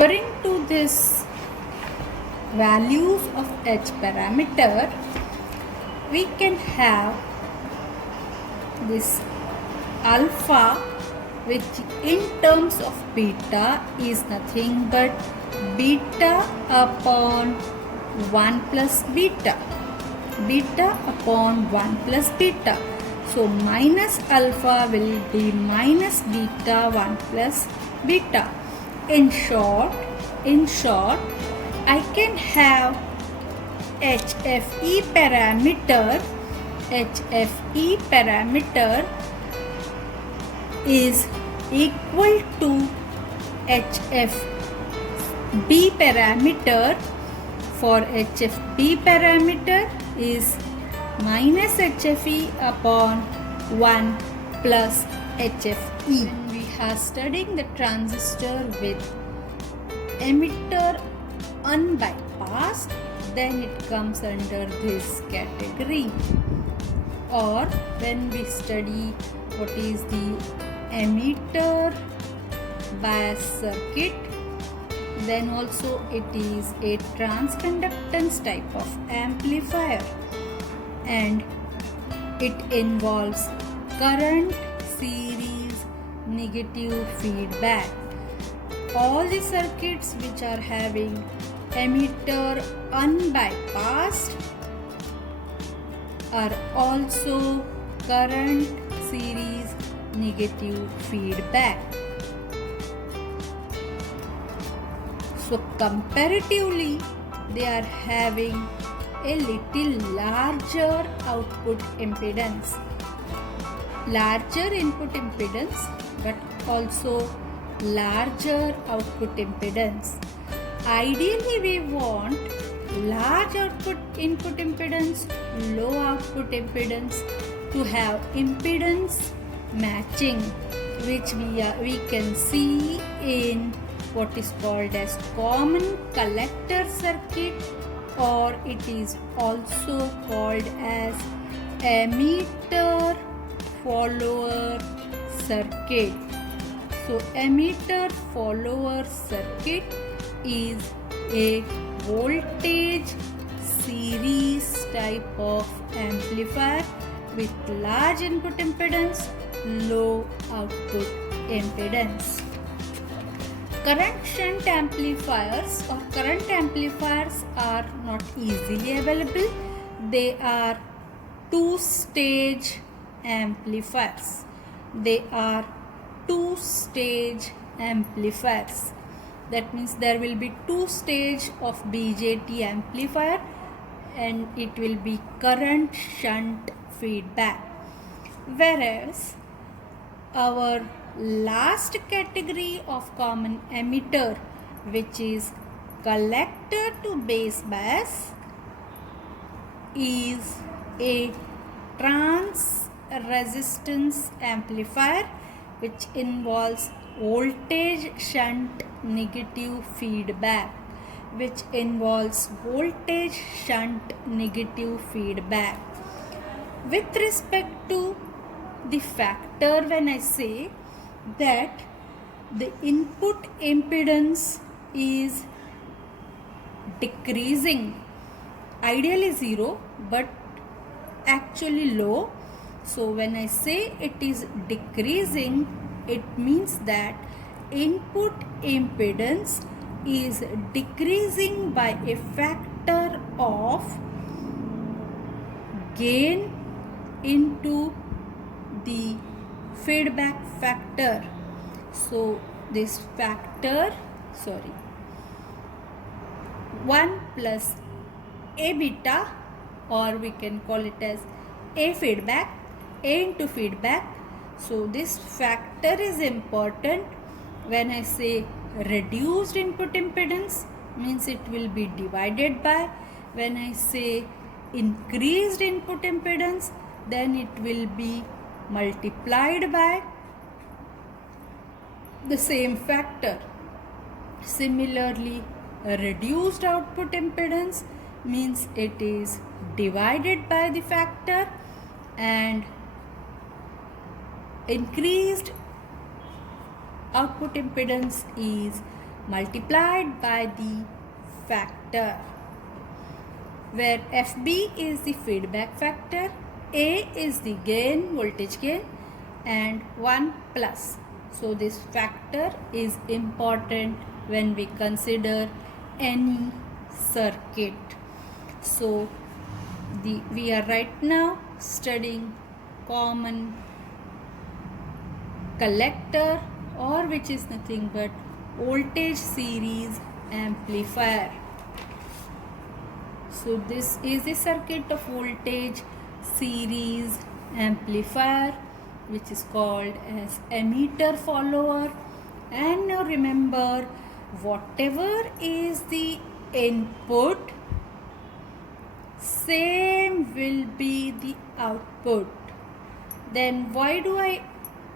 Referring to this values of H parameter, we can have this alpha, which in terms of beta is nothing but beta upon 1 plus beta. Beta upon 1 plus beta. So minus alpha will be minus beta 1 plus beta. In short, I can have HFE parameter is equal to HFB parameter. For HFB parameter is minus HFE upon 1 plus HFE. When we are studying the transistor with emitter unbypassed, then it comes under this category. Or when we study what is the emitter bias circuit, then also it is a transconductance type of amplifier, and it involves current series negative feedback. All the circuits which are having emitter unbypassed are also current series negative feedback. So comparatively, they are having a little larger output impedance, larger input impedance, but also larger output impedance. Ideally, we want large output input impedance, low output impedance to have impedance matching, which we can see in what is called as common collector circuit, or it is also called as emitter follower circuit. So emitter follower circuit is a voltage series type of amplifier with large input impedance, low output impedance. Current shunt amplifiers or current amplifiers are not easily available. They are two-stage amplifiers. That means there will be two stage of BJT amplifier, and it will be current shunt feedback. Whereas our last category of common emitter, which is collector to base bias, is a trans resistance amplifier which involves voltage shunt negative feedback, With respect to the factor, when I say that the input impedance is decreasing, ideally 0 but actually low. So when I say it is decreasing, it means that input impedance is decreasing by a factor of gain into the feedback factor. So this factor 1 plus A beta, or we can call it as A feedback, A into feedback. So this factor is important. When I say reduced input impedance, means it will be divided by. When I say increased input impedance, then it will be multiplied by the same factor. Similarly, reduced output impedance means it is divided by the factor, and increased output impedance is multiplied by the factor, where FB is the feedback factor, A is the gain, voltage gain, and 1 plus. So this factor is important when we consider any circuit. So we are right now studying common collector, or which is nothing but voltage series amplifier. So this is the circuit of voltage series amplifier, which is called as emitter follower. And now remember, whatever is the input, same will be the output. Then why do I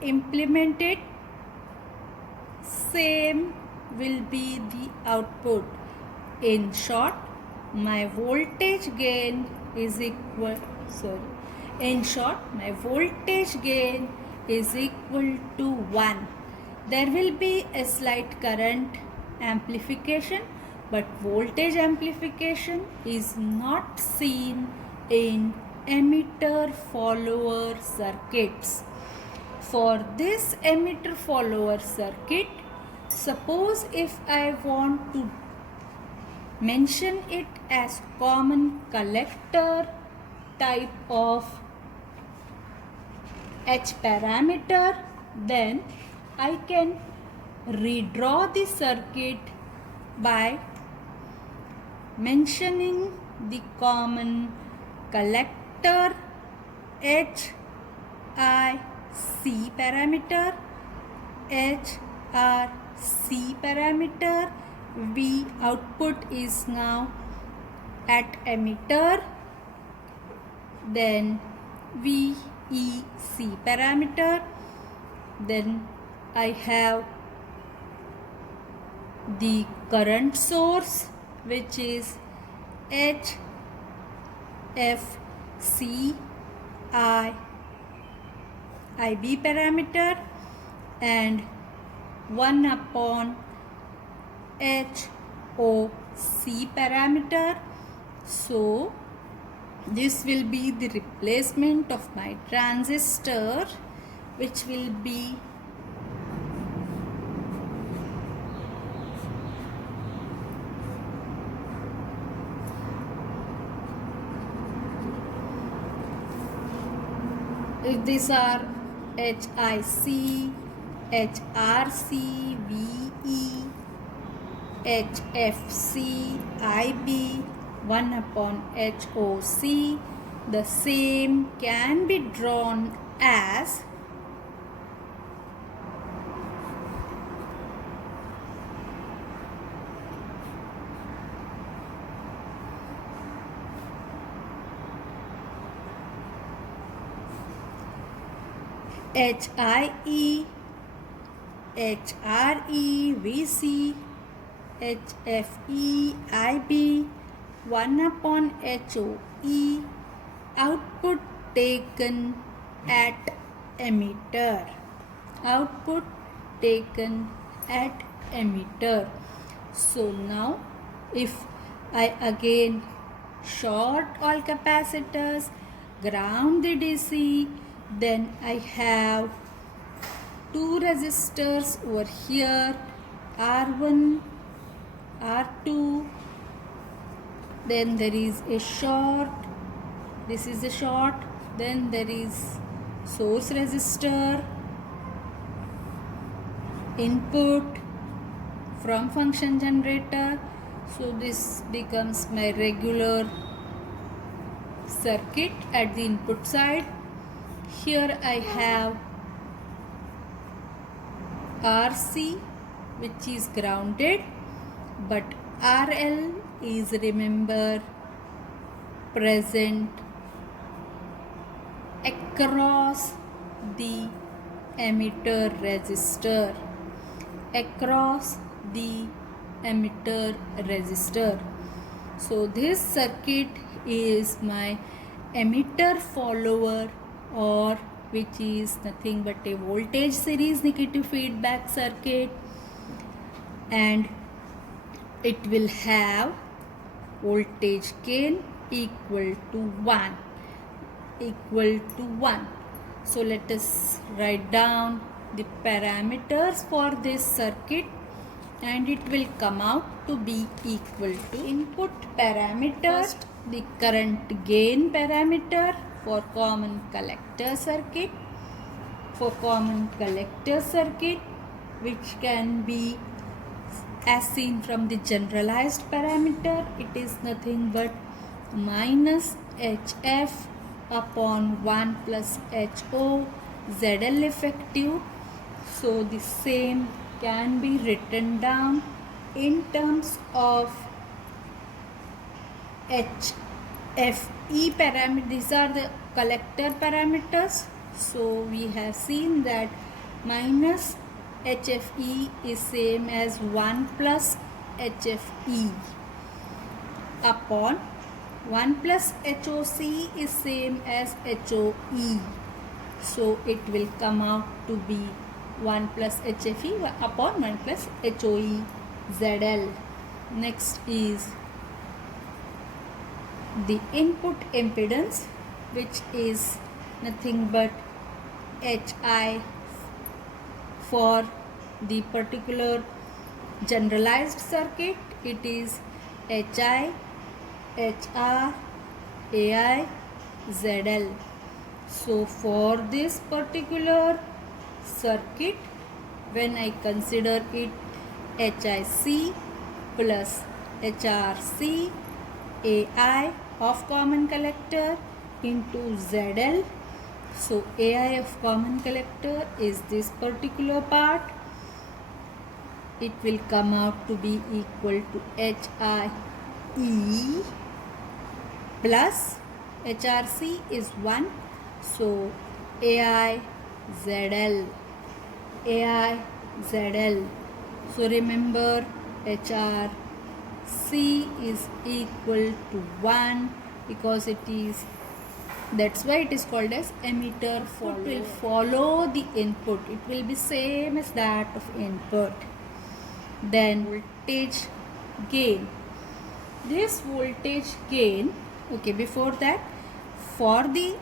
implement it? Same will be the output. In short, my voltage gain is equal, in short, my voltage gain is equal to 1. There will be a slight current amplification, but voltage amplification is not seen in emitter follower circuits. For this emitter follower circuit, suppose if I want to mention it as common collector type of H parameter, then I can redraw the circuit by mentioning the common collector HIC parameter, HRC parameter. V output is now at emitter, then VEC parameter, then I have the current source, which is HFC IB parameter, and 1 upon HOC parameter. So this will be the replacement of my transistor, which will be if these are HIC, HRC, VE, HFC, IB, 1 upon HOC, the same can be drawn as HIE, HRE, VC, HFE, IB, 1 upon HOE, output taken at emitter. Output taken at emitter. So now if I again short all capacitors, ground the DC, then I have two resistors over here, R1, R2, then there is a short, this is a short, then there is source resistor, input from function generator. So this becomes my regular circuit at the input side. Here I have RC, which is grounded, but RL is, remember, present across the emitter resistor, across the emitter resistor. So this circuit is my emitter follower, or which is nothing but a voltage series negative feedback circuit, and it will have voltage gain equal to 1. So let us write down the parameters for this circuit, and it will come out to be equal to input parameters, the current gain parameter for common collector circuit. Which can be as seen from the generalized parameter, it is nothing but minus HF upon 1 plus HO ZL effective. So the same can be written down in terms of HFE parameter. These are the collector parameters. So we have seen that minus HFE is same as 1 plus HFE upon 1 plus HOC is same as HOE. So it will come out to be 1 plus HFE upon 1 plus HOE ZL. Next is the input impedance, which is nothing but HI for the particular generalized circuit. It is HI, HR, AI, ZL. So for this particular circuit, when I consider it HIC plus HRC, AI of common collector into ZL. So AI of common collector is this particular part. It will come out to be equal to HIE plus HRC is 1. So AI ZL. So remember, HRC is equal to 1 because it is, that's why it is called as emitter follower. It will follow the input. It will be same as that of input. Then voltage gain. This voltage gain, okay, before that,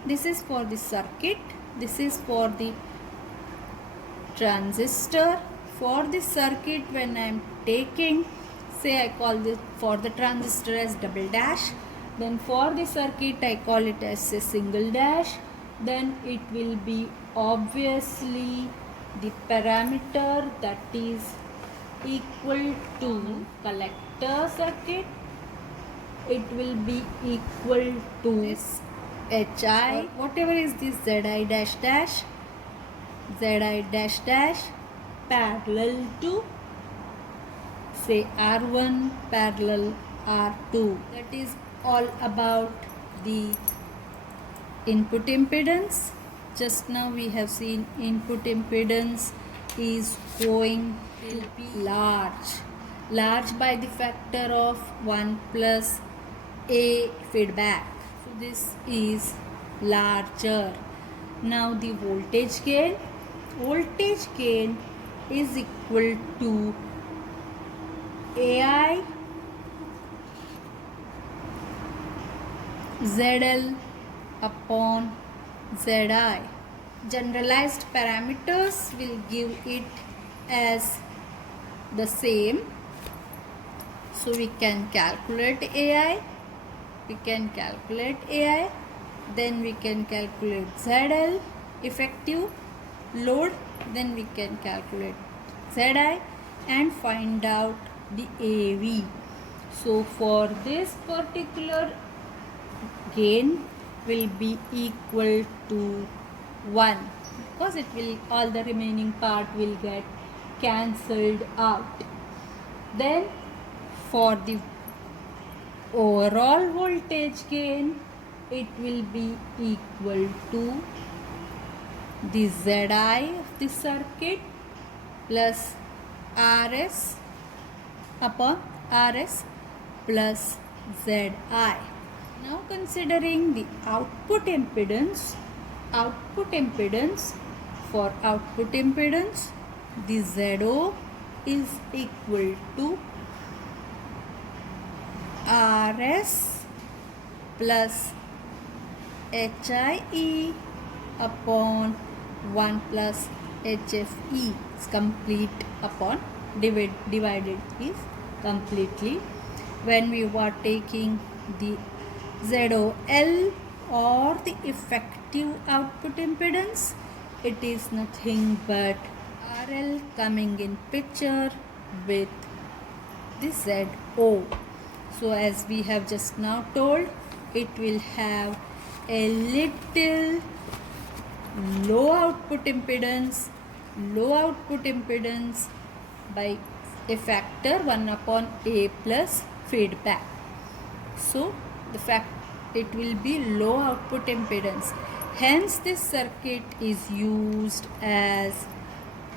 this is for the circuit, this is for the transistor. For the circuit, when I am taking, say I call this for the transistor as double dash, then for the circuit I call it as a single dash, then it will be obviously the parameter that is equal to collector circuit. It will be equal to this HI, whatever is this ZI dash dash, parallel to say R1 parallel R2. That is all about the input impedance. Just now we have seen input impedance is going to be large by the factor of 1 plus A feedback. So this is larger. Now the voltage gain is equal to AI ZL upon ZI. Generalized parameters will give it as the same. So we can calculate AI. Then we can calculate ZL effective load. Then we can calculate ZI and find out the AV. So for this particular gain will be equal to 1 because it will, all the remaining part will get cancelled out. Then for the overall voltage gain, it will be equal to the ZI of the circuit plus RS upon RS plus ZI. Now considering the output impedance, for output impedance, the ZO is equal to RS plus HIE upon 1 plus HFE is complete upon divided is completely. When we were taking the ZOL or the effective output impedance, it is nothing but RL coming in picture with the ZO. So as we have just now told, it will have a little low output impedance by a factor 1 upon A plus feedback. So the fact it will be low output impedance. Hence this circuit is used as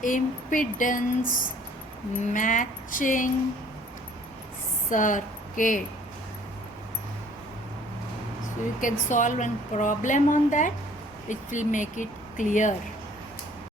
impedance matching circuit. So you can solve one problem on that. It will make it clear.